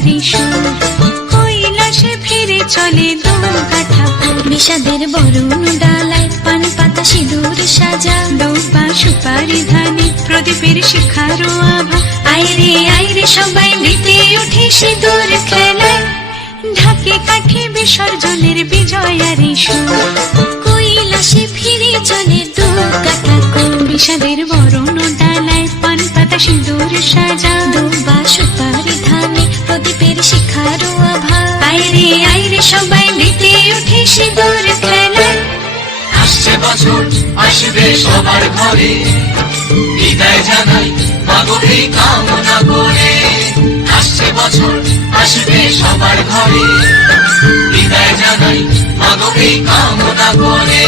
বিজয়ারি সুর, কৈলাসে ফিরে চলে দুর্গা ঠাকুর। বিষাদের বরণ ডালায় পান পাতা সিঁদুর সাজা, দৌপা সুপারি ধানে প্রদীপের শিখারো আভা। আইরে সবাই মেতে উঠে সিঁদুর খেলায়, ঢাকে কাঠে বিসর্জনের বিজয়ারি সুর, কৈলাসে ফিরে চলে দুর্গা ঠাকুর। বিষাদের বরণ ডালায় পান পাতা সিঁদুর সাজা, দৌপা সুপারি ধানে প্রদীপের শিখারো আভা। আইরে সবাই মেতে উঠে সিঁদুর খেলায়। আসছে বছর আসবে সবার ঘরে, বিদায় জানাই মাগো এই কামনা করে। আসছে বছর আসবে সবার ঘরে, বিদায় জানাই মাগো এই কামনা করে।